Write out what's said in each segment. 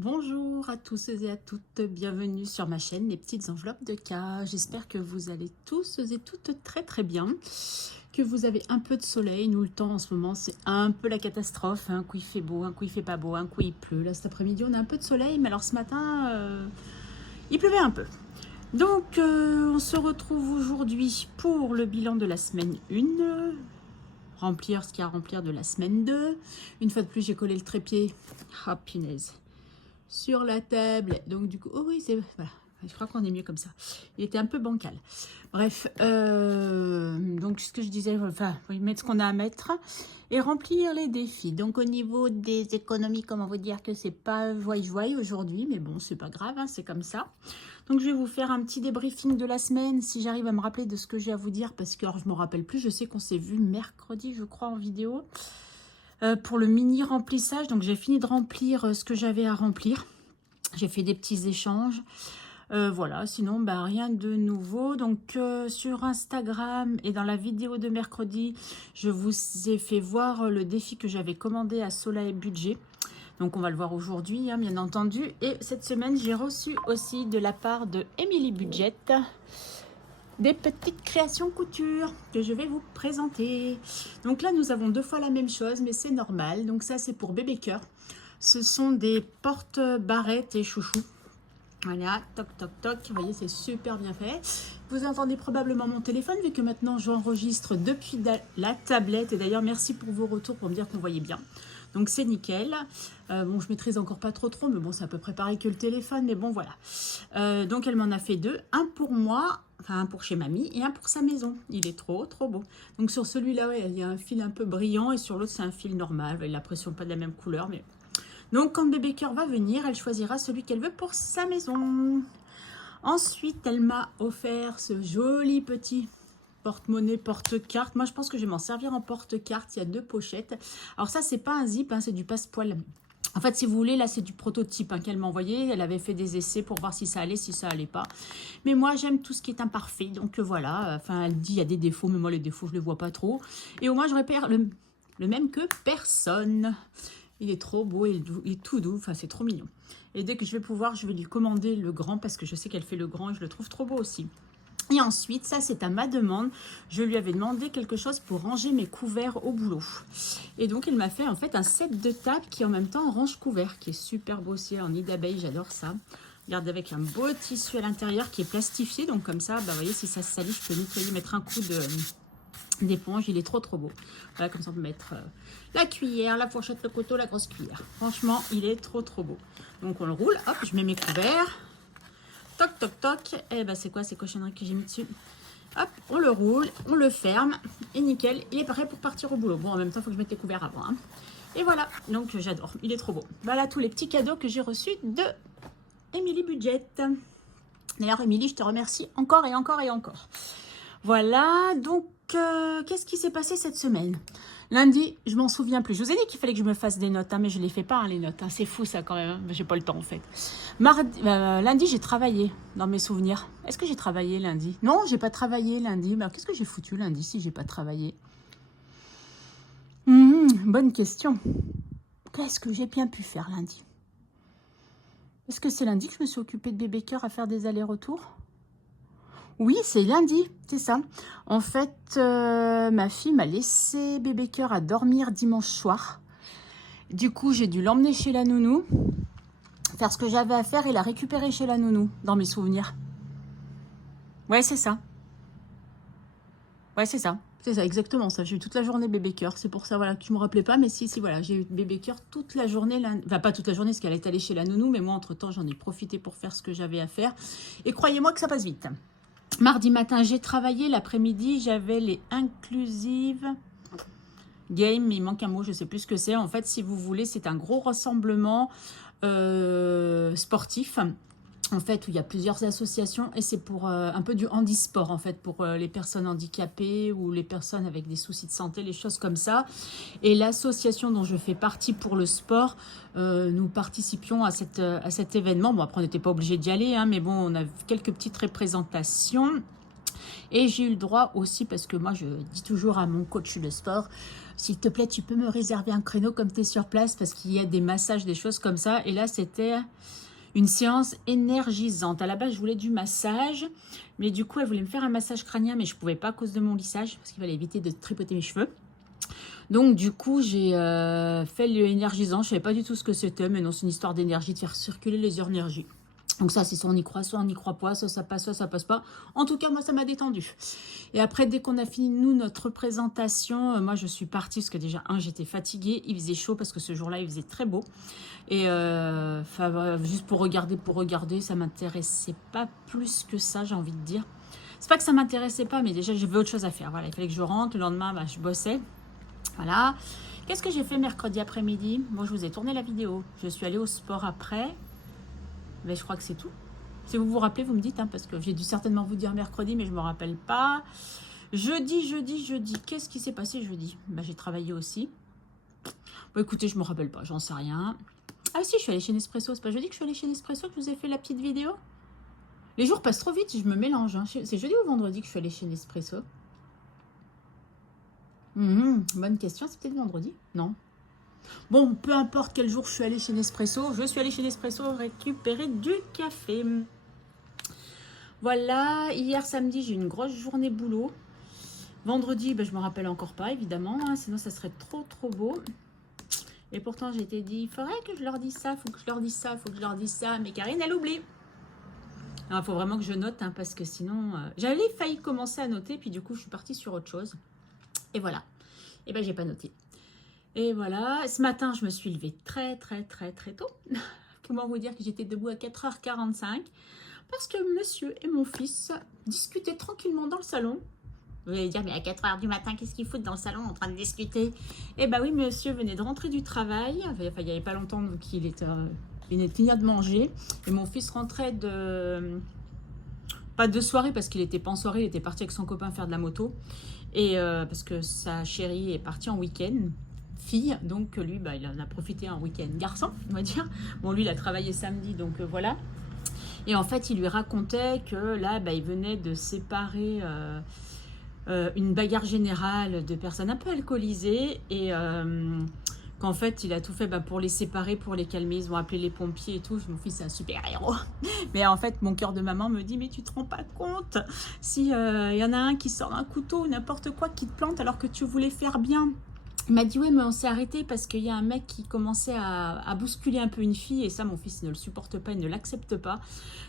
Bonjour à tous et à toutes, bienvenue sur ma chaîne Les Petites Enveloppes de K. J'espère que vous allez tous et toutes très bien, que vous avez un peu de soleil. Nous, le temps en ce moment, c'est un peu la catastrophe. Un coup il fait beau, un coup il fait pas beau, un coup il pleut. Là cet après-midi, on a un peu de soleil, mais alors ce matin, il pleuvait un peu. Donc, on se retrouve aujourd'hui pour le bilan de la semaine 1. Remplir ce qu'il y a à remplir de la semaine 2. Une fois de plus, j'ai collé le trépied. Ah, punaise, sur la table. Donc du coup, oh oui, c'est voilà. Je crois qu'on est mieux comme ça. Il était un peu bancal. Bref, donc ce que je disais, enfin, oui, mettre ce qu'on a à mettre et remplir les défis. Donc au niveau des économies, comment vous dire que c'est pas voie aujourd'hui, mais bon, c'est pas grave, hein, c'est comme ça. Donc je vais vous faire un petit débriefing de la semaine, si j'arrive à me rappeler de ce que j'ai à vous dire, parce que alors, je me rappelle plus. Je sais qu'on s'est vu mercredi, je crois, en vidéo. Pour le mini remplissage, donc j'ai fini de remplir ce que j'avais à remplir. J'ai fait des petits échanges. Voilà, sinon, bah, rien de nouveau. Donc, sur Instagram et dans la vidéo de mercredi, je vous ai fait voir le défi que j'avais commandé à Soleil Budget. Donc, on va le voir aujourd'hui, hein, bien entendu. Et cette semaine, j'ai reçu aussi de la part de Emily Budget des petites créations couture que je vais vous présenter. Donc là, nous avons deux fois la même chose, mais c'est normal. Donc ça, c'est pour bébé cœur. Ce sont des porte-barrettes et chouchous. Voilà, toc, toc, toc. Vous voyez, c'est super bien fait. Vous entendez probablement mon téléphone, vu que maintenant, j'enregistre depuis la tablette. Et d'ailleurs, merci pour vos retours pour me dire qu'on voyait bien. Donc, c'est nickel. Bon, je maîtrise encore pas trop, mais bon, c'est à peu près pareil que le téléphone. Mais bon, voilà. Donc, elle m'en a fait deux. Un pour moi, enfin, un pour chez mamie et un pour sa maison. Il est trop beau. Donc, sur celui-là, ouais, il y a un fil un peu brillant. Et sur l'autre, c'est un fil normal. Avec la pression pas de la même couleur, mais... Donc, quand bébé cœur va venir, elle choisira celui qu'elle veut pour sa maison. Ensuite, elle m'a offert ce joli petit porte-monnaie, porte-carte. Moi, je pense que je vais m'en servir en porte-carte. Il y a deux pochettes. Alors ça, c'est pas un zip, hein, c'est du passepoil. En fait, si vous voulez, là, c'est du prototype hein, qu'elle m'a envoyé. Elle avait fait des essais pour voir si ça allait, si ça allait pas. Mais moi, j'aime tout ce qui est imparfait. Donc, voilà. Enfin, elle dit il y a des défauts, mais moi, les défauts, je les vois pas trop. Et au moins, je repère le même que personne. Il est trop beau, il est tout doux, enfin c'est trop mignon. Et dès que je vais pouvoir, je vais lui commander le grand parce que je sais qu'elle fait le grand et je le trouve trop beau aussi. Et ensuite, ça c'est à ma demande, je lui avais demandé quelque chose pour ranger mes couverts au boulot. Et donc elle m'a fait en fait un set de table qui en même temps range couverts, qui est super beau aussi en nid d'abeille, j'adore ça. Regarde, avec un beau tissu à l'intérieur qui est plastifié, donc comme ça, bah, vous voyez, si ça se salit, je peux nettoyer, mettre un coup d'éponge. Il est trop beau. Voilà, comme ça on peut mettre la cuillère, la fourchette, le couteau, la grosse cuillère. Franchement, il est trop beau. Donc on le roule, hop, je mets mes couverts. Toc, toc, toc. Et ben c'est quoi ces cochonneries que j'ai mis dessus? Hop, on le roule, on le ferme. Et nickel, il est prêt pour partir au boulot. Bon, en même temps, il faut que je mette les couverts avant. Hein. Et voilà, donc j'adore. Il est trop beau. Voilà tous les petits cadeaux que j'ai reçus de Emily Budget. D'ailleurs, Emily, je te remercie encore et encore et encore. Voilà, donc qu'est-ce qui s'est passé cette semaine? Lundi, je m'en souviens plus. Je vous ai dit qu'il fallait que je me fasse des notes, hein, mais je ne les fais pas, hein, les notes. Hein. C'est fou ça quand même, hein. J'ai pas le temps en fait. Lundi, j'ai travaillé dans mes souvenirs. Est-ce que j'ai travaillé lundi? Non, j'ai pas travaillé lundi. Mais qu'est-ce que j'ai foutu lundi si j'ai pas travaillé? Bonne question. Qu'est-ce que j'ai bien pu faire lundi? Est-ce que c'est lundi que je me suis occupée de bébé cœur à faire des allers-retours? Oui, c'est lundi, c'est ça. En fait, ma fille m'a laissé bébé cœur à dormir dimanche soir. Du coup, j'ai dû l'emmener chez la nounou, faire ce que j'avais à faire et la récupérer chez la nounou, dans mes souvenirs. Ouais, c'est ça. Ouais, c'est ça. C'est ça, exactement ça. J'ai eu toute la journée bébé cœur. C'est pour ça voilà, que je ne me rappelais pas. Mais si, voilà, j'ai eu bébé cœur toute la journée. Enfin, pas toute la journée, parce qu'elle est allée chez la nounou. Mais moi, entre-temps, j'en ai profité pour faire ce que j'avais à faire. Et croyez-moi que ça passe vite. Mardi matin, j'ai travaillé. L'après-midi, j'avais les inclusive game. Il manque un mot, je ne sais plus ce que c'est. En fait, si vous voulez, c'est un gros rassemblement sportif. En fait, où il y a plusieurs associations. Et c'est pour un peu du handisport, en fait, pour les personnes handicapées ou les personnes avec des soucis de santé, les choses comme ça. Et l'association dont je fais partie pour le sport, nous participions à cet événement. Bon, après, on n'était pas obligé d'y aller, hein, mais bon, on a quelques petites représentations. Et j'ai eu le droit aussi, parce que moi, je dis toujours à mon coach de sport, S'il te plaît, tu peux me réserver un créneau comme tu es sur place parce qu'il y a des massages, des choses comme ça. Et là, c'était une séance énergisante. À la base, je voulais du massage, mais du coup, elle voulait me faire un massage crânien, mais je ne pouvais pas à cause de mon lissage parce qu'il fallait éviter de tripoter mes cheveux. Donc, du coup, j'ai fait l'énergisant. Je ne savais pas du tout ce que c'était, mais non, c'est une histoire d'énergie, de faire circuler les énergies. Donc ça, c'est soit on y croit, soit on n'y croit pas, soit ça passe pas. En tout cas, moi, ça m'a détendu. Et après, dès qu'on a fini, nous, notre présentation, moi, je suis partie parce que déjà, j'étais fatiguée. Il faisait chaud parce que ce jour-là, il faisait très beau. Et juste pour regarder, ça m'intéressait pas plus que ça, j'ai envie de dire. C'est pas que ça m'intéressait pas, mais déjà, j'avais autre chose à faire. Voilà, il fallait que je rentre. Le lendemain, bah, je bossais. Voilà. Qu'est-ce que j'ai fait mercredi après-midi? Bon, je vous ai tourné la vidéo. Je suis allée au sport après. Mais je crois que c'est tout. Si vous vous rappelez, vous me dites, parce que j'ai dû certainement vous dire mercredi, mais je ne me rappelle pas. Jeudi. Qu'est-ce qui s'est passé jeudi? J'ai travaillé aussi. Bon, écoutez, je ne me rappelle pas, j'en sais rien. Ah si, je suis allée chez Nespresso. C'est pas jeudi que je suis allée chez Nespresso que je vous ai fait la petite vidéo? Les jours passent trop vite, je me mélange. C'est jeudi ou vendredi que je suis allée chez Nespresso? Bonne question, c'est peut-être vendredi? Non. Bon, peu importe quel jour je suis allée chez Nespresso, je suis allée chez Nespresso récupérer du café. Voilà, hier samedi, j'ai eu une grosse journée boulot. Vendredi, je ne me rappelle encore pas, évidemment, sinon ça serait trop beau. Et pourtant, j'étais dit, il faudrait que je leur dise ça, faut que je leur dise ça, faut que je leur dise ça. Mais Karine, elle oublie. Il faut vraiment que je note, parce que sinon, j'avais failli commencer à noter, puis du coup, je suis partie sur autre chose. Et voilà. Et j'ai pas noté. Et voilà, ce matin, je me suis levée très tôt. Comment vous dire que j'étais debout à 4h45 parce que monsieur et mon fils discutaient tranquillement dans le salon. Vous allez dire, mais à 4h du matin, qu'est-ce qu'ils foutent dans le salon en train de discuter? Eh bien oui, monsieur venait de rentrer du travail. Il n'y avait pas longtemps, donc il venait de finir de manger. Et mon fils rentrait pas de soirée, parce qu'il n'était pas en soirée, il était parti avec son copain faire de la moto. Et parce que sa chérie est partie en week-end. Fille, donc lui, il en a profité un week-end garçon, on va dire. Bon, lui, il a travaillé samedi, donc voilà. Et en fait, il lui racontait que là, il venait de séparer une bagarre générale de personnes un peu alcoolisées et qu'en fait, il a tout fait pour les séparer, pour les calmer. Ils ont appelé les pompiers et tout. Mon fils, c'est un super héros. Mais en fait, mon cœur de maman me dit, mais tu te rends pas compte si y en a un qui sort un couteau ou n'importe quoi qui te plante alors que tu voulais faire bien. Il m'a dit, oui, mais on s'est arrêté parce qu'il y a un mec qui commençait à bousculer un peu une fille. Et ça, mon fils ne le supporte pas, il ne l'accepte pas.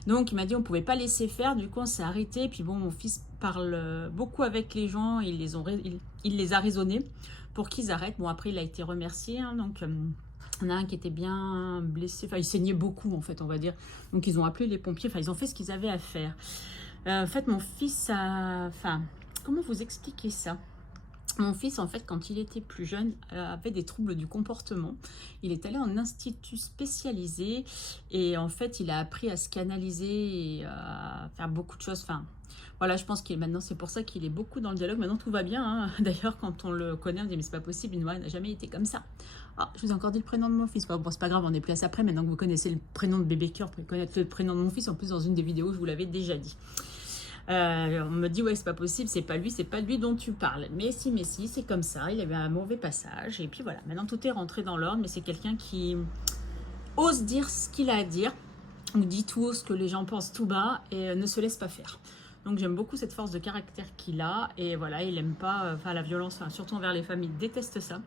Donc, il m'a dit, on ne pouvait pas laisser faire. Du coup, on s'est arrêté. Et puis, bon, mon fils parle beaucoup avec les gens. Il les a raisonnés pour qu'ils arrêtent. Bon, après, il a été remercié. Donc, il y en a un qui était bien blessé. Enfin, il saignait beaucoup, en fait, on va dire. Donc, ils ont appelé les pompiers. Enfin, ils ont fait ce qu'ils avaient à faire. En fait, mon fils a... Enfin, comment vous expliquer ça? Mon fils, en fait, quand il était plus jeune, avait des troubles du comportement. Il est allé en institut spécialisé et en fait, il a appris à se canaliser et à faire beaucoup de choses. Enfin, voilà, je pense qu'il maintenant, c'est pour ça qu'il est beaucoup dans le dialogue. Maintenant, tout va bien. D'ailleurs, quand on le connaît, on dit, mais c'est pas possible, Noah n'a jamais été comme ça. Ah, je vous ai encore dit le prénom de mon fils. Bon, c'est pas grave, on est plus après. Maintenant que vous connaissez le prénom de bébé cœur, vous pouvez connaître le prénom de mon fils. En plus, dans une des vidéos, je vous l'avais déjà dit. On me dit, ouais, c'est pas possible, c'est pas lui dont tu parles. Mais si, c'est comme ça, il avait un mauvais passage. Et puis voilà, maintenant tout est rentré dans l'ordre, mais c'est quelqu'un qui ose dire ce qu'il a à dire, ou dit tout haut ce que les gens pensent tout bas, et ne se laisse pas faire. Donc j'aime beaucoup cette force de caractère qu'il a, et voilà, il aime pas la violence, surtout envers les femmes, il déteste ça.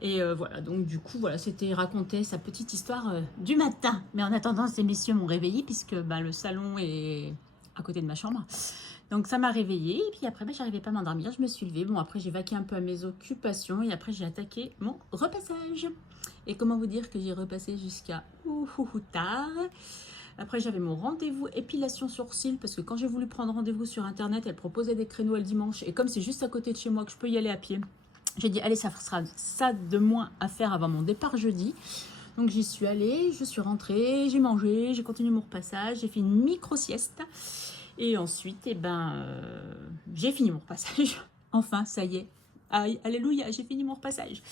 Et voilà, donc du coup, voilà, c'était raconter sa petite histoire du matin. Mais en attendant, ces messieurs m'ont réveillée, puisque le salon est à côté de ma chambre. Donc ça m'a réveillée et puis après j'arrivais pas à m'endormir, je me suis levée. Bon, après j'ai vaqué un peu à mes occupations et après j'ai attaqué mon repassage. Et comment vous dire que j'ai repassé jusqu'à tard. Après j'avais mon rendez-vous épilation sourcils parce que quand j'ai voulu prendre rendez-vous sur internet, elle proposait des créneaux le dimanche et comme c'est juste à côté de chez moi que je peux y aller à pied, j'ai dit allez, ça sera ça de moins à faire avant mon départ jeudi. Donc j'y suis allée, je suis rentrée, j'ai mangé, j'ai continué mon repassage, j'ai fait une micro-sieste. Et ensuite, j'ai fini mon repassage. Enfin, ça y est. Alléluia, j'ai fini mon repassage.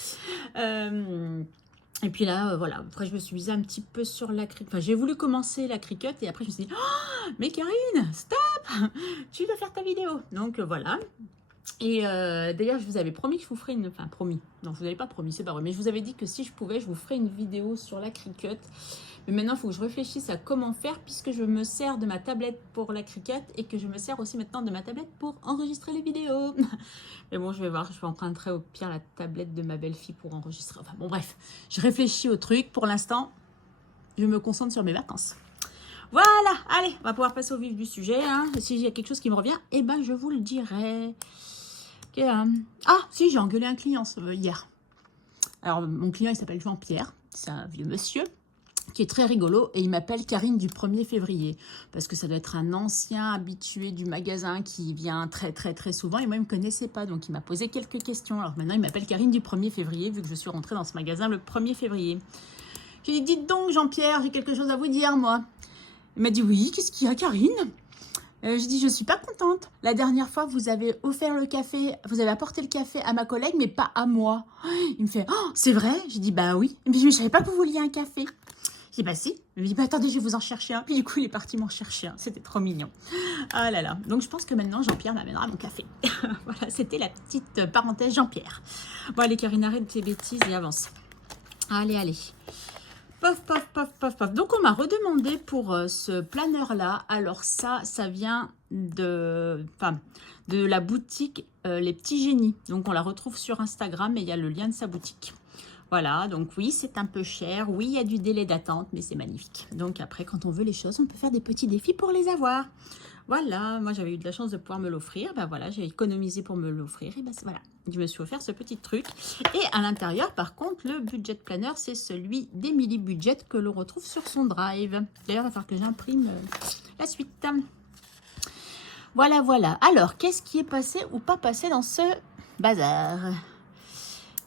Et puis là, voilà, après je me suis mise un petit peu sur la cricut. Enfin, j'ai voulu commencer la cricut et après je me suis dit, oh, mais Karine, stop, tu dois faire ta vidéo. Donc voilà. Et d'ailleurs, je vous avais promis que je vous ferais une... Enfin, promis. Non, je vous avais pas promis, c'est pas vrai. Mais je vous avais dit que si je pouvais, je vous ferais une vidéo sur la Cricut. Mais maintenant, il faut que je réfléchisse à comment faire puisque je me sers de ma tablette pour la Cricut et que je me sers aussi maintenant de ma tablette pour enregistrer les vidéos. Mais bon, je vais voir. Je emprunterai au pire la tablette de ma belle-fille pour enregistrer. Enfin, bon, bref. Je réfléchis au truc. Pour l'instant, je me concentre sur mes vacances. Voilà, allez, on va pouvoir passer au vif du sujet. Hein. Si il y a quelque chose qui me revient, eh ben, je vous le dirai. Ah, si, j'ai engueulé un client hier. Alors, mon client, il s'appelle Jean-Pierre. C'est un vieux monsieur qui est très rigolo. Et il m'appelle Karine du 1er février. Parce que ça doit être un ancien habitué du magasin qui vient très, très, très souvent. Et moi, il ne me connaissait pas. Donc, il m'a posé quelques questions. Alors, maintenant, il m'appelle Karine du 1er février, vu que je suis rentrée dans ce magasin le 1er février. J'ai dit, dites donc, Jean-Pierre, j'ai quelque chose à vous dire, moi. Il m'a dit, oui, qu'est-ce qu'il y a, Karine ? Je dis, je ne suis pas contente. La dernière fois, vous avez offert le café, vous avez apporté le café à ma collègue, mais pas à moi. Il me fait, oh, c'est vrai? J'ai dit, bah oui. Il me dit, mais je ne savais pas que vous vouliez un café. J'ai dit, bah si. Il me dit, bah attendez, je vais vous en chercher un. Puis du coup, il est parti m'en chercher un. C'était trop mignon. Ah là là. Donc, je pense que maintenant, Jean-Pierre m'amènera mon café. Voilà, c'était la petite parenthèse Jean-Pierre. Bon, allez, Karine, arrête tes bêtises et avance. Allez, allez. Pof, pof, pof, pof, pof. Donc, on m'a redemandé pour ce planeur-là. Alors, ça vient de la boutique Les Petits Génies. Donc, on la retrouve sur Instagram et il y a le lien de sa boutique. Voilà, donc oui, c'est un peu cher. Oui, il y a du délai d'attente, mais c'est magnifique. Donc, après, quand on veut les choses, on peut faire des petits défis pour les avoir. Voilà, moi, j'avais eu de la chance de pouvoir me l'offrir. Ben voilà, j'ai économisé pour me l'offrir. Et ben voilà, je me suis offert ce petit truc. Et à l'intérieur, par contre, le budget planner, c'est celui d'Emily Budget que l'on retrouve sur son drive. D'ailleurs, il va falloir que j'imprime la suite. Voilà, voilà. Alors, qu'est-ce qui est passé ou pas passé dans ce bazar?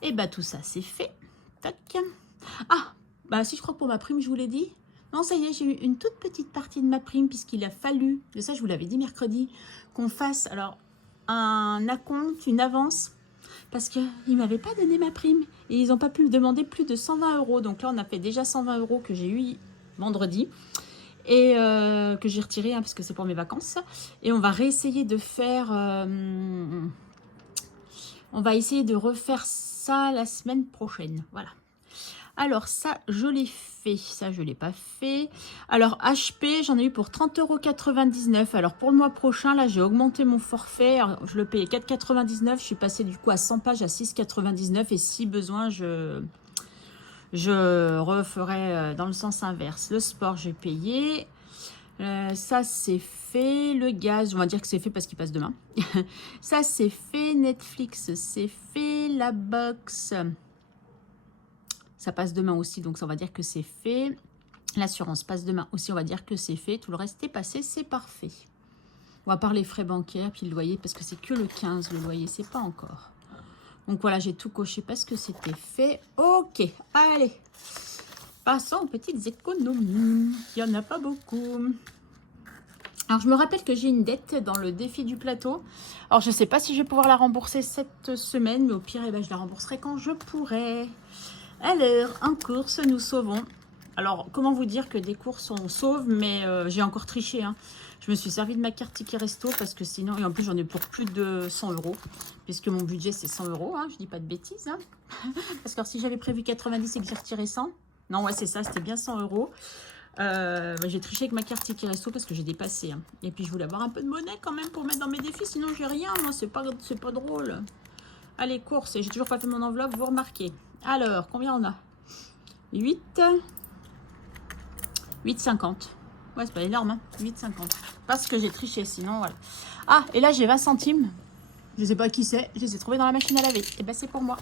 Et ben tout ça, c'est fait. Tac. Ah, bah si je crois que pour ma prime, je vous l'ai dit. Non, ça y est, j'ai eu une toute petite partie de ma prime puisqu'il a fallu, de ça je vous l'avais dit mercredi, qu'on fasse alors un acompte, une avance, parce qu'ils ne m'avaient pas donné ma prime et ils n'ont pas pu me demander plus de 120 €. Donc là, on a fait déjà 120 € que j'ai eu vendredi et que j'ai retiré hein, parce que c'est pour mes vacances. Et on va réessayer de faire... on va essayer de refaire ça la semaine prochaine. Voilà. Alors ça, je l'ai fait. Ça, je ne l'ai pas fait. Alors HP, j'en ai eu pour 30,99 €. Alors pour le mois prochain, là, j'ai augmenté mon forfait. Alors, je le payais 4,99 €. Je suis passée du coup à 100 pages à 6,99 €. Et si besoin, je referai dans le sens inverse. Le sport, j'ai payé. Ça, c'est fait. Le gaz, on va dire que c'est fait parce qu'il passe demain. Ça, c'est fait. Netflix, c'est fait. La box... ça passe demain aussi, donc ça on va dire que c'est fait. L'assurance passe demain aussi, on va dire que c'est fait. Tout le reste est passé, c'est parfait. On va parler frais bancaires, puis le loyer, parce que c'est que le 15, le loyer, c'est pas encore. Donc voilà, j'ai tout coché parce que c'était fait. Ok, allez. Passons aux petites économies. Il n'y en a pas beaucoup. Alors, je me rappelle que j'ai une dette dans le défi du plateau. Alors, je ne sais pas si je vais pouvoir la rembourser cette semaine, mais au pire, eh ben, je la rembourserai quand je pourrai. Alors, en course, nous sauvons. Alors, comment vous dire que des courses, on sauve, mais j'ai encore triché. Hein. Je me suis servi de ma carte Ticket Resto parce que sinon, et en plus, j'en ai pour plus de 100 €, puisque mon budget, c'est 100 €. Hein, je dis pas de bêtises. Hein. Parce que si j'avais prévu 90 et que j'ai retiré 100, non, ouais, c'est ça, c'était bien 100 €. J'ai triché avec ma carte Ticket Resto parce que j'ai dépassé. Hein. Et puis, je voulais avoir un peu de monnaie quand même pour mettre dans mes défis, sinon, j'ai rien. Moi, c'est pas drôle. Allez, course, j'ai toujours pas fait mon enveloppe, vous remarquez. Alors, combien on a? 8. 8,50. Ouais, c'est pas énorme, hein. 8,50. Parce que j'ai triché, sinon, voilà. Ah, et là, j'ai 20 centimes. Je sais pas qui c'est. Je les ai trouvés dans la machine à laver. Et ben, c'est pour moi.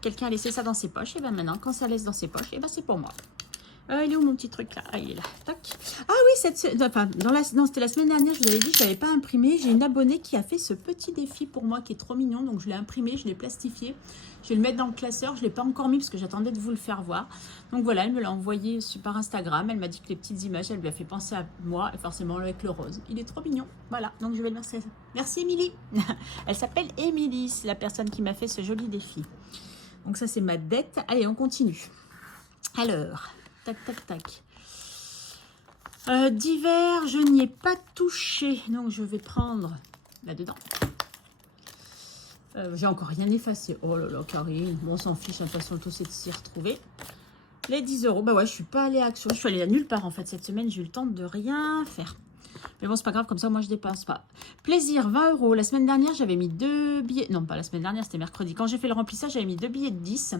Quelqu'un a laissé ça dans ses poches. Et ben, maintenant, quand ça laisse dans ses poches, et ben, c'est pour moi. Il est où mon petit truc là? Ah, il est là. Tac. Ah oui, c'était la semaine dernière, je vous avais dit que je n'avais pas imprimé. J'ai une abonnée qui a fait ce petit défi pour moi qui est trop mignon. Donc, je l'ai imprimé, je l'ai plastifié. Je vais le mettre dans le classeur. Je ne l'ai pas encore mis parce que j'attendais de vous le faire voir. Donc, voilà, elle me l'a envoyé par Instagram. Elle m'a dit que les petites images, elle lui a fait penser à moi. Et forcément, avec le rose. Il est trop mignon. Voilà, donc je vais le remercier. Merci, Émilie. Elle s'appelle Émilie. C'est la personne qui m'a fait ce joli défi. Donc, ça, c'est ma dette. Allez, on continue. Alors... tac, tac, tac. Divers, je n'y ai pas touché. Donc, je vais prendre là-dedans. J'ai encore rien effacé. Oh là là, Karine. Bon, on s'en fiche, de toute façon, tout c'est de s'y retrouver. Les 10 euros. Bah ouais, je suis pas allée à Action. Je suis allée à nulle part, en fait, cette semaine. J'ai eu le temps de rien faire. Mais bon, c'est pas grave, comme ça, moi, je dépense pas. Plaisir, 20 euros. La semaine dernière, j'avais mis 2 billets. Non, pas la semaine dernière, c'était mercredi. Quand j'ai fait le remplissage, j'avais mis 2 billets de 10.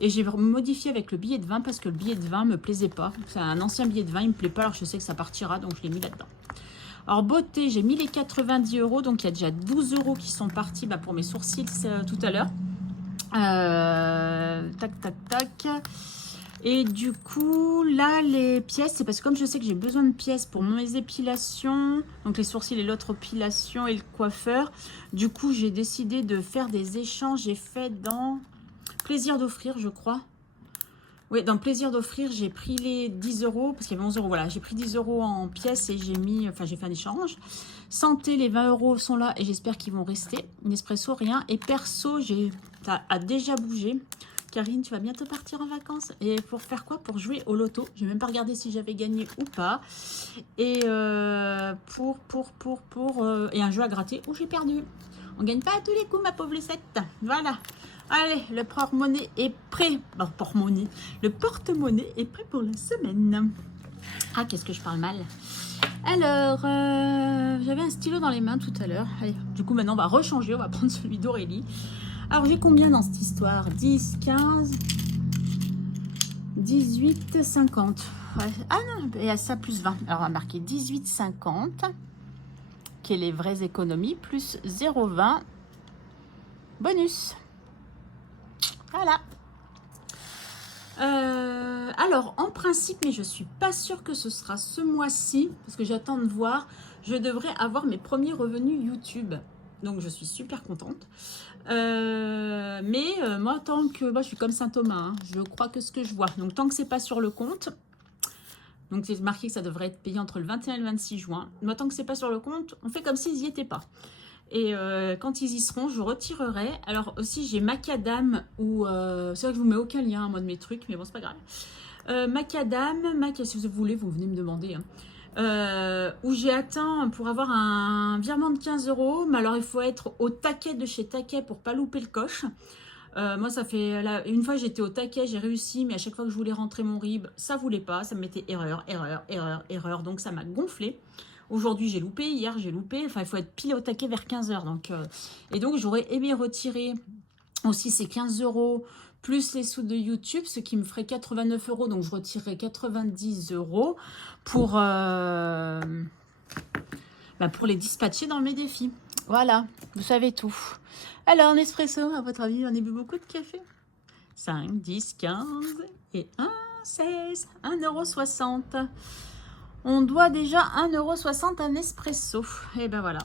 Et j'ai modifié avec le billet de 20 parce que le billet de 20 me plaisait pas. C'est un ancien billet de 20, il me plaît pas. Alors, je sais que ça partira, donc je l'ai mis là-dedans. Alors, beauté, j'ai mis les 90 euros. Donc, il y a déjà 12 euros qui sont partis pour mes sourcils tout à l'heure. Tac, tac, tac. Et du coup, là, les pièces, c'est parce que comme je sais que j'ai besoin de pièces pour mes épilations, donc les sourcils et l'autre épilation et le coiffeur, du coup, j'ai décidé de faire des échanges. J'ai fait dans Plaisir d'offrir, je crois. Oui, dans Plaisir d'offrir, j'ai pris les 10 euros, parce qu'il y avait 11 euros, voilà. J'ai pris 10 euros en pièces et j'ai mis, enfin, j'ai fait un échange. Santé, les 20 euros sont là et j'espère qu'ils vont rester. Nespresso, rien. Et perso, ça a déjà bougé. Karine, tu vas bientôt partir en vacances. Et pour faire quoi? Pour jouer au loto. Je n'ai même pas regardé si j'avais gagné ou pas. Et et un jeu à gratter où j'ai perdu. On ne gagne pas à tous les coups, ma pauvre Lucette. Voilà. Allez, le porte-monnaie est prêt. Bon, porte-monnaie. Le porte-monnaie est prêt pour la semaine. Ah, qu'est-ce que je parle mal. Alors, j'avais un stylo dans les mains tout à l'heure. Allez, du coup, maintenant, on va rechanger. On va prendre celui d'Aurélie. Alors, j'ai combien dans cette histoire? 10, 15, 18, 50. Ouais. Ah non, il y a ça plus 20. Alors, on va marquer 18, 50, qui est les vraies économies, plus 0,20 bonus. Voilà. Alors, en principe, mais je ne suis pas sûre que ce sera ce mois-ci, parce que j'attends de voir, je devrais avoir mes premiers revenus YouTube. Donc, je suis super contente. Moi, tant que... Moi, je suis comme Saint-Thomas, hein, je crois que ce que je vois. Donc, tant que ce n'est pas sur le compte, donc c'est marqué que ça devrait être payé entre le 21 et le 26 juin. Moi, tant que ce n'est pas sur le compte, on fait comme s'ils n'y étaient pas. Et quand ils y seront, je retirerai. Alors aussi, j'ai Macadam, c'est vrai que je vous mets aucun lien, moi, de mes trucs, mais bon, c'est pas grave. Macadam, si vous voulez, vous venez me demander. Hein. Où j'ai atteint pour avoir un virement de 15 euros. Mais alors, il faut être au taquet de chez Taquet pour pas louper le coche. Moi, ça fait... une fois, j'étais au taquet, j'ai réussi, mais à chaque fois que je voulais rentrer mon RIB, ça voulait pas. Ça me mettait erreur, erreur, erreur, erreur. Donc, ça m'a gonflé. Aujourd'hui, j'ai loupé. Hier, j'ai loupé. Enfin, il faut être pile au taquet vers 15 h. Et donc, j'aurais aimé retirer aussi ces 15 euros plus les sous de YouTube, ce qui me ferait 89 euros. Donc, je retirerais 90 euros pour les dispatcher dans mes défis. Voilà, vous savez tout. Alors, Nespresso, à votre avis, on a bu beaucoup de café? 5, 10, 15 et 1, 16, 1,60 €. On doit déjà 1,60 € à Nespresso. Et ben voilà.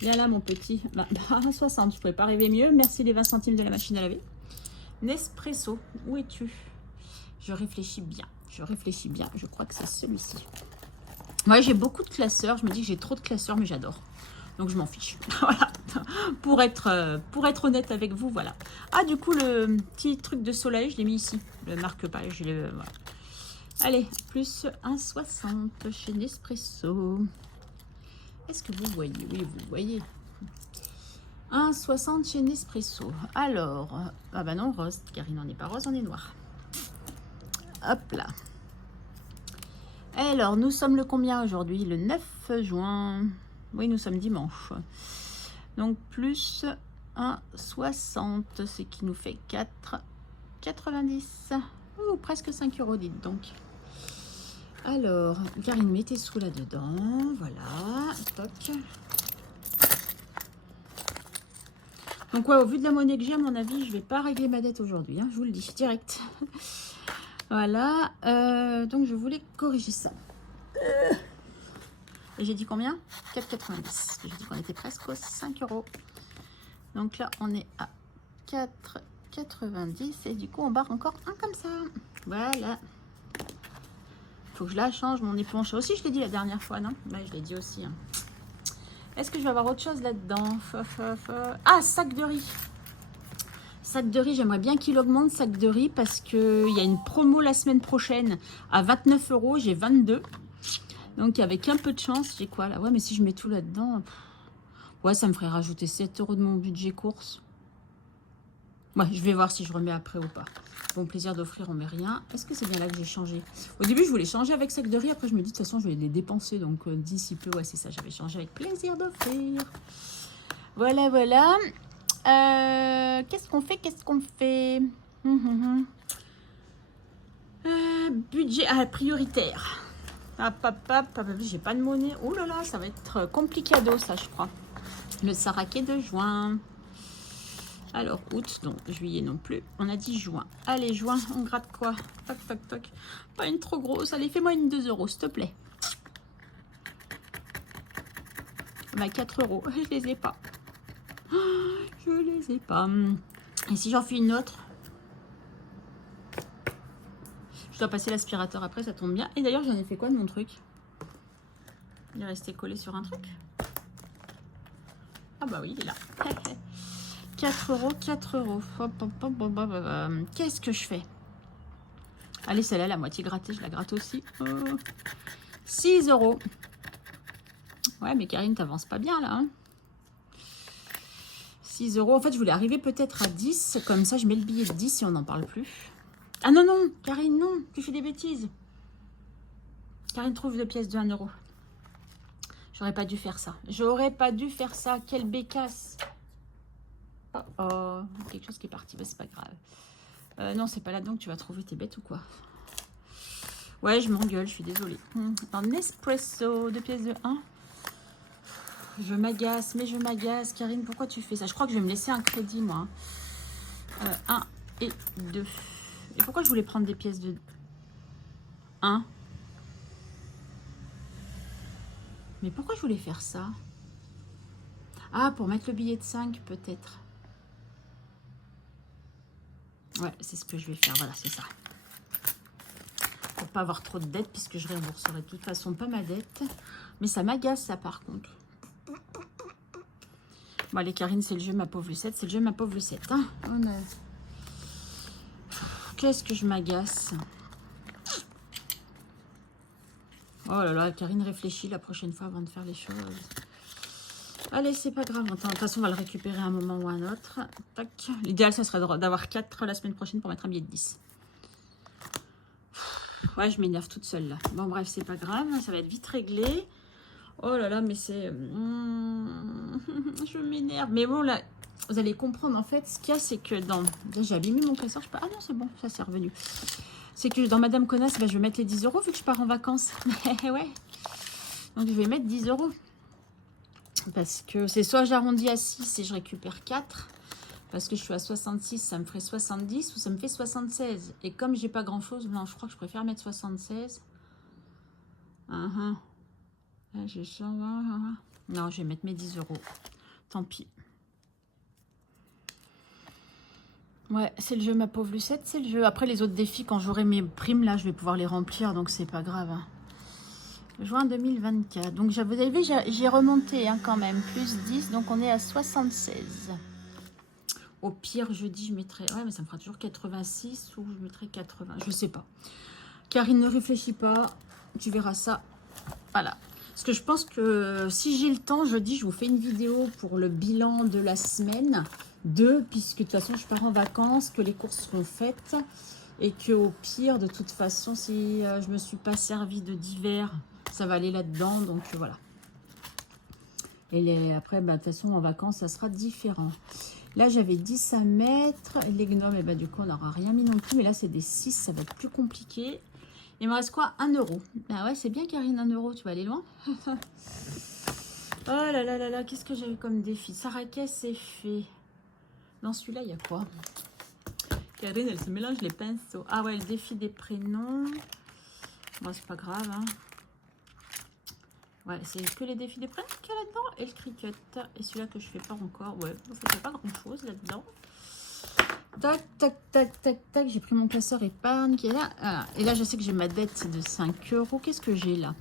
Viens là, mon petit. 1,60 €, je ne pouvais pas rêver mieux. Merci les 20 centimes de la machine à laver. Nespresso, où es-tu? Je réfléchis bien. Je crois que c'est celui-ci. Moi, j'ai beaucoup de classeurs. Je me dis que j'ai trop de classeurs, mais j'adore. Donc, je m'en fiche. Voilà. Pour être honnête avec vous, voilà. Ah, du coup, le petit truc de soleil, je l'ai mis ici. Le marque-page. Voilà. Allez, plus 1,60 chez Nespresso. Est-ce que vous voyez? Oui, vous voyez. 1,60 chez Nespresso. Alors, ah bah non, rose, car il n'en est pas rose, on est noir. Hop là. Alors, nous sommes le combien aujourd'hui? Le 9 juin. Oui, nous sommes dimanche. Donc, plus 1,60, ce qui nous fait 4,90. Oh, presque 5 €, dites donc. Alors, Karine, met tes sous là-dedans. Voilà, toc. Donc, ouais, au vu de la monnaie que j'ai, à mon avis, je vais pas régler ma dette aujourd'hui. Hein, je vous le dis, direct. Voilà. Donc, je voulais corriger ça. Et j'ai dit combien? 4,90. J'ai dit qu'on était presque aux 5 €. Donc là, on est à 4,90. Et du coup, on barre encore un comme ça. Voilà. Faut que je la change, mon éponge. Aussi, je l'ai dit la dernière fois, non? Ouais, je l'ai dit aussi. Hein. Est-ce que je vais avoir autre chose là-dedans? Ah, sac de riz. Sac de riz, j'aimerais bien qu'il augmente, sac de riz, parce qu'il y a une promo la semaine prochaine à 29 €. J'ai 22. Donc, avec un peu de chance, j'ai quoi là? Ouais, mais si je mets tout là-dedans... Ouais, ça me ferait rajouter 7 € de mon budget course. Ouais, je vais voir si je remets après ou pas. Bon plaisir d'offrir, on met rien. Est-ce que c'est bien là que j'ai changé? Au début, je voulais changer avec sac de riz. Après, je me dis, de toute façon, je vais les dépenser. Donc, d'ici peu, ouais, c'est ça. J'avais changé avec plaisir d'offrir. Voilà, voilà. Qu'est-ce qu'on fait? Qu'est-ce qu'on fait? Budget prioritaire. Hop, hop, hop. J'ai pas de monnaie. Oh là là, ça va être complicado, ça, je crois. Le saraké de juin. Alors, août, non, juillet non plus. On a dit juin. Allez, juin, on gratte quoi? Toc, toc, toc. Pas une trop grosse. Allez, fais-moi une 2 €, s'il te plaît. Bah, 4 €. Je les ai pas. Je les ai pas. Et si j'en fais une autre? Je dois passer l'aspirateur après, ça tombe bien. Et d'ailleurs, j'en ai fait quoi de mon truc? Il est resté collé sur un truc. Ah bah oui, il est là. 4 €, 4 €. Qu'est-ce que je fais? Allez, celle-là, la moitié grattée, je la gratte aussi. 6 €. Ouais, mais Karine, t'avances pas bien, là. Hein, 6 €. En fait, je voulais arriver peut-être à 10. Comme ça, je mets le billet de 10 et on n'en parle plus. Ah non, non, Karine, non. Tu fais des bêtises. Karine trouve 2 pièces de 1 €. J'aurais pas dû faire ça. J'aurais pas dû faire ça. Quelle bécasse. Oh, oh, quelque chose qui est parti, bah, c'est pas grave. Non, c'est pas là-dedans que tu vas trouver, t'es bête ou quoi? Ouais, je m'engueule, je suis désolée. Dans Nespresso, 2 pièces de 1. Je m'agace, mais je m'agace. Karine, pourquoi tu fais ça? Je crois que je vais me laisser un crédit, moi. 1 et 2. Et pourquoi je voulais prendre des pièces de 1? Mais pourquoi je voulais faire ça? Ah, pour mettre le billet de 5, peut-être. Ouais, c'est ce que je vais faire. Voilà, c'est ça. Pour pas avoir trop de dettes, puisque je rembourserai de toute façon pas ma dette. Mais ça m'agace, ça, par contre. Bon, allez, Karine, c'est le jeu, ma pauvre Lucette. C'est le jeu, ma pauvre Lucette. Hein, qu'est-ce que je m'agace. Oh là là, Karine réfléchit la prochaine fois avant de faire les choses. Allez, c'est pas grave. De toute façon, on va le récupérer à un moment ou à un autre. L'idéal, ça serait d'avoir 4 la semaine prochaine pour mettre un billet de 10. Ouais, je m'énerve toute seule là. Bon, bref, c'est pas grave. Ça va être vite réglé. Oh là là, mais c'est... je m'énerve. Mais bon, là, vous allez comprendre. En fait, ce qu'il y a, c'est que dans... J'ai abîmé mon classeur. Je sais pas... Ah non, c'est bon. Ça, c'est revenu. C'est que dans Madame Connasse, bah, je vais mettre les 10 € vu que je pars en vacances. Ouais. Donc, je vais mettre 10 €. Parce que c'est soit j'arrondis à 6 et je récupère 4. Parce que je suis à 66, ça me ferait 70 ou ça me fait 76. Et comme j'ai pas grand chose, non, je crois que je préfère mettre 76. Là, j'ai ça. Non, je vais mettre mes 10 €. Tant pis. Ouais, c'est le jeu, ma pauvre Lucette, c'est le jeu. Après, les autres défis, quand j'aurai mes primes, là, je vais pouvoir les remplir, donc c'est pas grave. Hein. Juin 2024. Donc, vous avez vu, j'ai remonté hein, quand même. Plus 10, donc on est à 76. Au pire, jeudi, je mettrai... Ouais, mais ça me fera toujours 86 ou je mettrai 80. Je sais pas. Karine, ne réfléchis pas. Tu verras ça. Voilà. Parce que je pense que si j'ai le temps, jeudi, je vous fais une vidéo pour le bilan de la semaine 2, puisque de toute façon, je pars en vacances, que les courses seront faites. Et qu'au pire, de toute façon, si je me suis pas servi de divers, ça va aller là-dedans. Donc, voilà. Et après, bah, de toute façon, en vacances, ça sera différent. Là, j'avais 10 à mettre. Les gnomes, et bah, du coup, on n'aura rien mis non plus. Mais là, c'est des 6, ça va être plus compliqué. Il me reste quoi? 1 €. Ah ouais, c'est bien, Karine, 1 €. Tu vas aller loin. Oh là là là là, qu'est-ce que j'ai eu comme défi? Saraké, c'est fait. Dans celui-là, il y a quoi? Karine, elle se mélange les pinceaux. Ah ouais, le défi des prénoms. Moi, c'est pas grave, hein. Ouais, c'est que les défis des prénoms qu'il y a là-dedans. Et le cricket. Et celui-là que je fais pas encore. Ouais, vous faites pas grand-chose là-dedans. Tac, tac, tac, tac, tac. J'ai pris mon classeur épargne qui est là. Ah, et là, je sais que j'ai ma dette de 5 €. Qu'est-ce que j'ai là?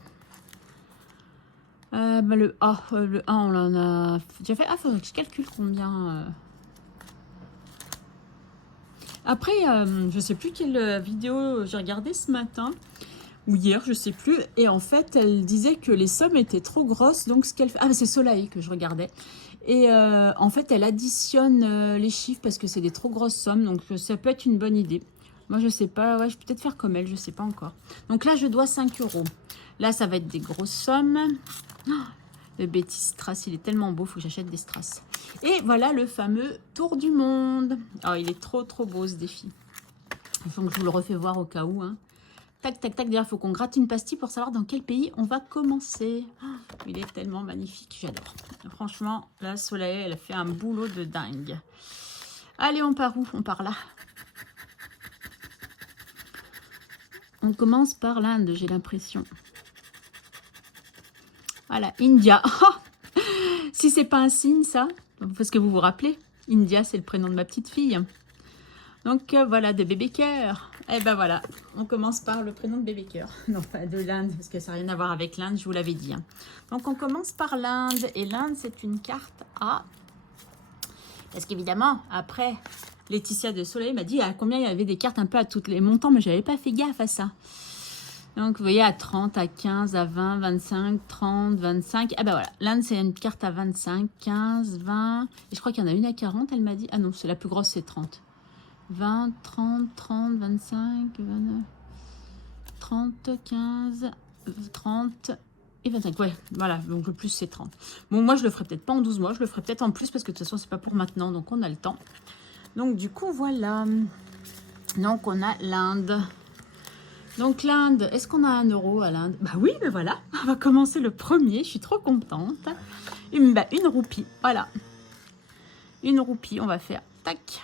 Bah, le A, on en a déjà fait. Ah, faudrait que je calcule combien. Après, je sais plus quelle vidéo j'ai regardé ce matin. Ou hier, je sais plus. Et en fait, elle disait que les sommes étaient trop grosses. Donc, ce qu'elle fait... Ah, c'est Soleil que je regardais. Et en fait, elle additionne les chiffres parce que c'est des trop grosses sommes. Donc, ça peut être une bonne idée. Moi, je sais pas. Ouais, je vais peut-être faire comme elle. Je sais pas encore. Donc là, je dois 5 euros. Là, ça va être des grosses sommes. Oh, le Betty Strass, il est tellement beau. Il faut que j'achète des strass. Et voilà le fameux tour du monde. Oh, il est trop, trop beau, ce défi. Il faut que je vous le refais voir au cas où. Hein. Tac, tac, tac. D'ailleurs, il faut qu'on gratte une pastille pour savoir dans quel pays on va commencer. Oh, il est tellement magnifique. J'adore. Franchement, la Soleil, elle a fait un boulot de dingue. Allez, on part où? On part là. On commence par l'Inde, j'ai l'impression. Voilà, India. Oh, si c'est pas un signe, ça, parce que vous vous rappelez, India, c'est le prénom de ma petite fille. Donc voilà, de bébé cœur. Et ben voilà, on commence par le prénom de bébé cœur. Non, pas de l'Inde, parce que ça n'a rien à voir avec l'Inde, je vous l'avais dit. Hein. Donc on commence par l'Inde. Et l'Inde, c'est une carte à... Parce qu'évidemment, après, Laetitia de Soleil m'a dit à combien il y avait des cartes un peu à tous les montants, mais je n'avais pas fait gaffe à ça. Donc, vous voyez, à 30, à 15, à 20, 25, 30, 25. Ah ben voilà, l'Inde, c'est une carte à 25, 15, 20. Et je crois qu'il y en a une à 40, elle m'a dit. Ah non, c'est la plus grosse, c'est 30. 20, 30, 30, 25, 29, 30, 15, 30 et 25. Ouais, voilà, donc le plus, c'est 30. Bon, moi, je le ferai peut-être pas en 12 mois, je le ferai peut-être en plus parce que de toute façon, c'est pas pour maintenant, donc on a le temps. Donc, du coup, voilà. Donc, on a l'Inde. Donc l'Inde, est-ce qu'on a 1 euro à l'Inde? Bah oui, ben voilà, on va commencer le premier, je suis trop contente. Une roupie, voilà. Une roupie, on va faire tac.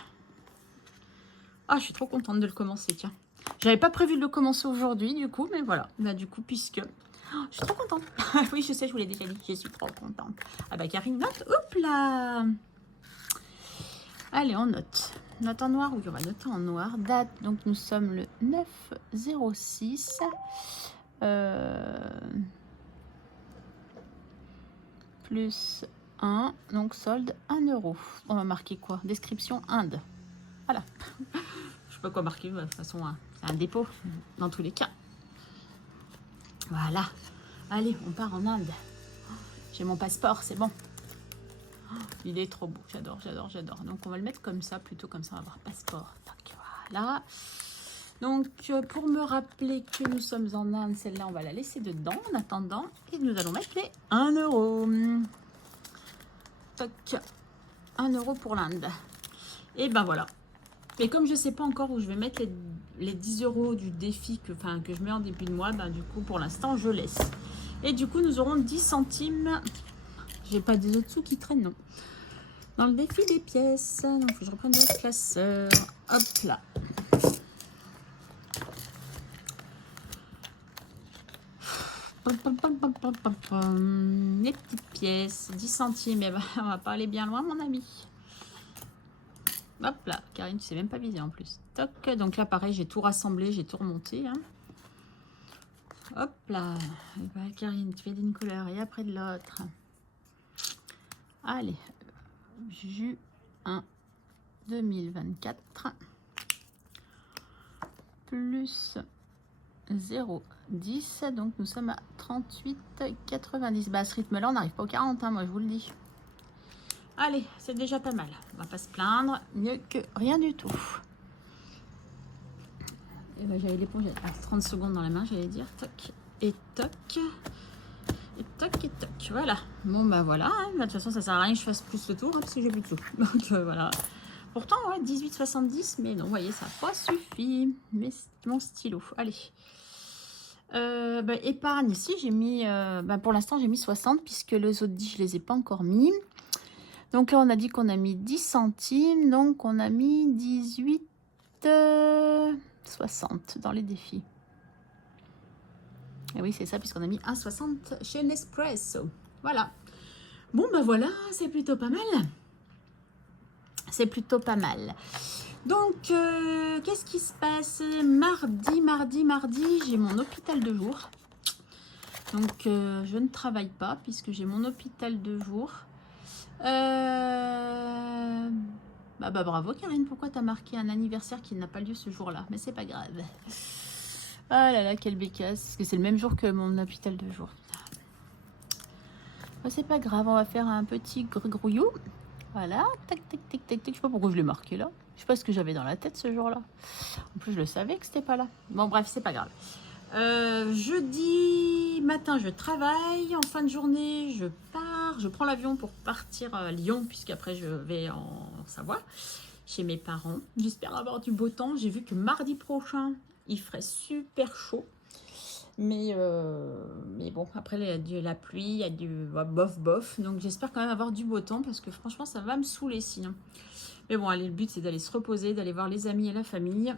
Ah, je suis trop contente de le commencer, tiens. J'avais pas prévu de le commencer aujourd'hui, du coup, mais voilà. Bah du coup, puisque... Oh, je suis trop contente. Oui, je sais, je vous l'ai déjà dit, je suis trop contente. Ah bah Karine note, hop là. Allez, on note. Note en noir, oui, on va noter en noir. Date, donc nous sommes le 9/06. Plus 1, donc solde 1 euro. On va marquer quoi? Description Inde. Voilà. Je sais pas quoi marquer, de toute façon, c'est un dépôt, dans tous les cas. Voilà. Allez, on part en Inde. J'ai mon passeport, c'est bon. Il est trop beau, j'adore, j'adore, j'adore. Donc on va le mettre comme ça, plutôt comme ça, on va avoir passeport. Donc, voilà. Donc pour me rappeler que nous sommes en Inde, celle-là on va la laisser dedans en attendant. Et nous allons mettre les 1 euro. Toc. 1 euro pour l'Inde. Et ben voilà. Et comme je ne sais pas encore où je vais mettre les 10 euros du défi que je mets en début de mois, ben du coup pour l'instant je laisse. Et du coup nous aurons 10 centimes. J'ai pas des autres sous qui traînent, non. Dans le défi des pièces. Donc, faut que je reprenne le classeur. Hop là. Les petites pièces. 10 centimes. Eh ben, on va pas aller bien loin, mon ami. Hop là. Karine, tu sais même pas viser en plus. Toc. Donc là, pareil, j'ai tout rassemblé. J'ai tout remonté. Hein. Hop là. Eh ben, Karine, tu fais d'une couleur et après de l'autre. Allez. Juin 2024 plus 0,10, donc nous sommes à 38,90. Bah à ce rythme là on n'arrive pas aux 40, hein, moi je vous le dis. Allez, c'est déjà pas mal, on va pas se plaindre, mieux que rien du tout. Et bah, j'avais l'éponge à 30 secondes dans la main, j'allais dire toc et toc. Et toc et toc, voilà. Bon bah voilà, hein. De toute façon ça sert à rien que je fasse plus le tour hein, parce que j'ai plus de sous. Donc voilà. Pourtant ouais 18,70, mais non, vous voyez ça n'a pas suffi. Mais mon stylo, allez. Bah, épargne, si j'ai mis, pour l'instant j'ai mis 60 puisque les autres 10 je les ai pas encore mis. Donc là on a dit qu'on a mis 10 centimes, donc on a mis 18,60 dans les défis. Et oui, c'est ça, puisqu'on a mis 1,60 chez Nespresso. Voilà. Bon, ben voilà, c'est plutôt pas mal. C'est plutôt pas mal. Donc, qu'est-ce qui se passe? Mardi, j'ai mon hôpital de jour. Donc, je ne travaille pas, puisque j'ai mon hôpital de jour. Bah, bravo, Karine. Pourquoi tu as marqué un anniversaire qui n'a pas lieu ce jour-là? Mais c'est pas grave. Ah là là, quelle bécasse. Parce que c'est le même jour que mon hôpital de jour. Oh, c'est pas grave, on va faire un petit grouillou. Voilà, tac, tac, tac, tac, tac. Je sais pas pourquoi je l'ai marqué là. Je sais pas ce que j'avais dans la tête ce jour-là. En plus, je le savais que c'était pas là. Bon, bref, c'est pas grave. Jeudi matin, je travaille. En fin de journée, je pars. Je prends l'avion pour partir à Lyon, puisqu'après, je vais en Savoie, chez mes parents. J'espère avoir du beau temps. J'ai vu que mardi prochain, il ferait super chaud. Mais bon, après, il y a de la pluie, il y a du bof bof. Donc, j'espère quand même avoir du beau temps parce que franchement, ça va me saouler sinon. Mais bon, allez, le but, c'est d'aller se reposer, d'aller voir les amis et la famille.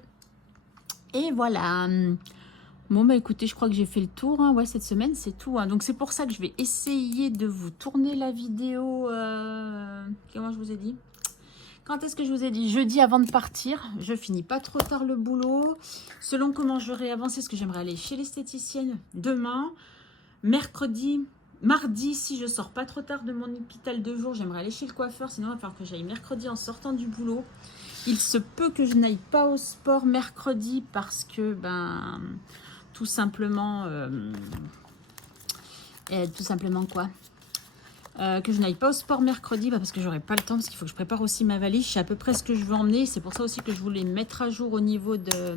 Et voilà. Bon, bah écoutez, je crois que j'ai fait le tour. Hein. Ouais, cette semaine, c'est tout. Hein. Donc, c'est pour ça que je vais essayer de vous tourner la vidéo. Comment je vous ai dit ? Quand est-ce que je vous ai dit? Jeudi avant de partir. Je finis pas trop tard le boulot. Selon comment j'aurai avancé, ce que j'aimerais aller chez l'esthéticienne demain. Mercredi, mardi, si je sors pas trop tard de mon hôpital de jour, j'aimerais aller chez le coiffeur. Sinon, il va falloir que j'aille mercredi en sortant du boulot. Il se peut que je n'aille pas au sport mercredi parce que, tout simplement quoi? Que je n'aille pas au sport mercredi parce que j'aurai pas le temps, parce qu'il faut que je prépare aussi ma valise. Je sais à peu près ce que je veux emmener. C'est pour ça aussi que je voulais mettre à jour au niveau de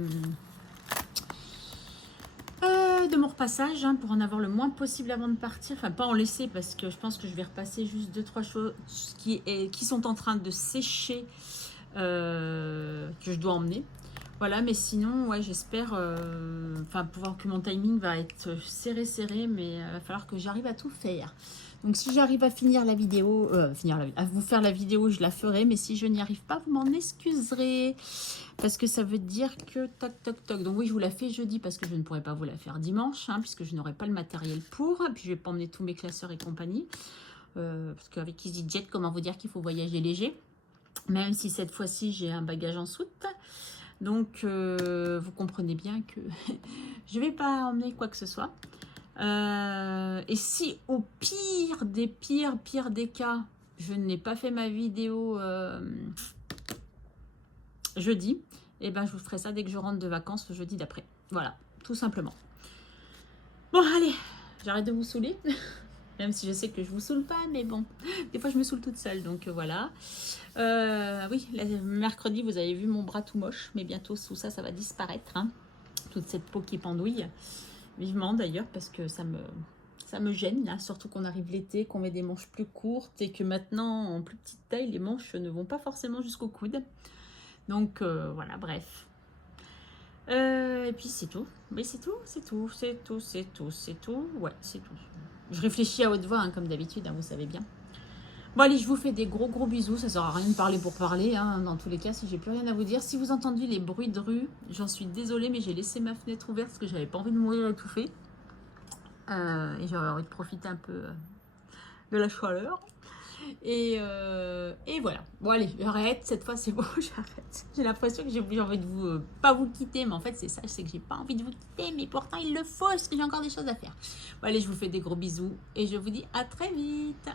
mon repassage, hein, pour en avoir le moins possible avant de partir. Enfin, pas en laisser parce que je pense que je vais repasser juste 2-3 choses qui sont en train de sécher, que je dois emmener. Voilà, mais sinon, ouais, j'espère pouvoir que mon timing va être serré, mais il va falloir que j'arrive à tout faire. Donc, si j'arrive à finir la vidéo, à vous faire la vidéo, je la ferai. Mais si je n'y arrive pas, vous m'en excuserez. Parce que ça veut dire que toc, toc, toc. Donc oui, je vous la fais jeudi parce que je ne pourrai pas vous la faire dimanche, hein, puisque je n'aurai pas le matériel pour. Puis, je ne vais pas emmener tous mes classeurs et compagnie. Parce qu'avec EasyJet, comment vous dire qu'il faut voyager léger. Même si cette fois-ci, j'ai un bagage en soute. Donc, vous comprenez bien que je ne vais pas emmener quoi que ce soit. Et si au pire des cas, je n'ai pas fait ma vidéo jeudi, et ben je vous ferai ça dès que je rentre de vacances le jeudi d'après. Voilà, tout simplement. Bon, allez, j'arrête de vous saouler. Même si je sais que je vous saoule pas, mais bon, des fois je me saoule toute seule, donc voilà. Oui, mercredi, vous avez vu mon bras tout moche, mais bientôt tout ça, ça va disparaître. Hein. Toute cette peau qui pendouille. Vivement d'ailleurs, parce que ça me gêne, là, surtout qu'on arrive l'été, qu'on met des manches plus courtes et que maintenant, en plus petite taille, les manches ne vont pas forcément jusqu'au coude. Donc voilà, bref. Et puis c'est tout. Mais c'est tout. Ouais, c'est tout. Je réfléchis à haute voix, hein, comme d'habitude, hein, vous savez bien. Bon allez, je vous fais des gros bisous. Ça sert à rien de parler pour parler, hein, dans tous les cas, si j'ai plus rien à vous dire. Si vous entendez les bruits de rue, j'en suis désolée, mais j'ai laissé ma fenêtre ouverte parce que j'avais pas envie de mourir étouffée. Et j'avais envie de profiter un peu de la chaleur. Et voilà. Bon allez, j'arrête. Cette fois, c'est bon, j'arrête. J'ai l'impression que j'ai envie de vous... pas vous quitter, mais en fait, c'est ça. C'est que j'ai pas envie de vous quitter, mais pourtant, il le faut parce que j'ai encore des choses à faire. Bon allez, je vous fais des gros bisous et je vous dis à très vite.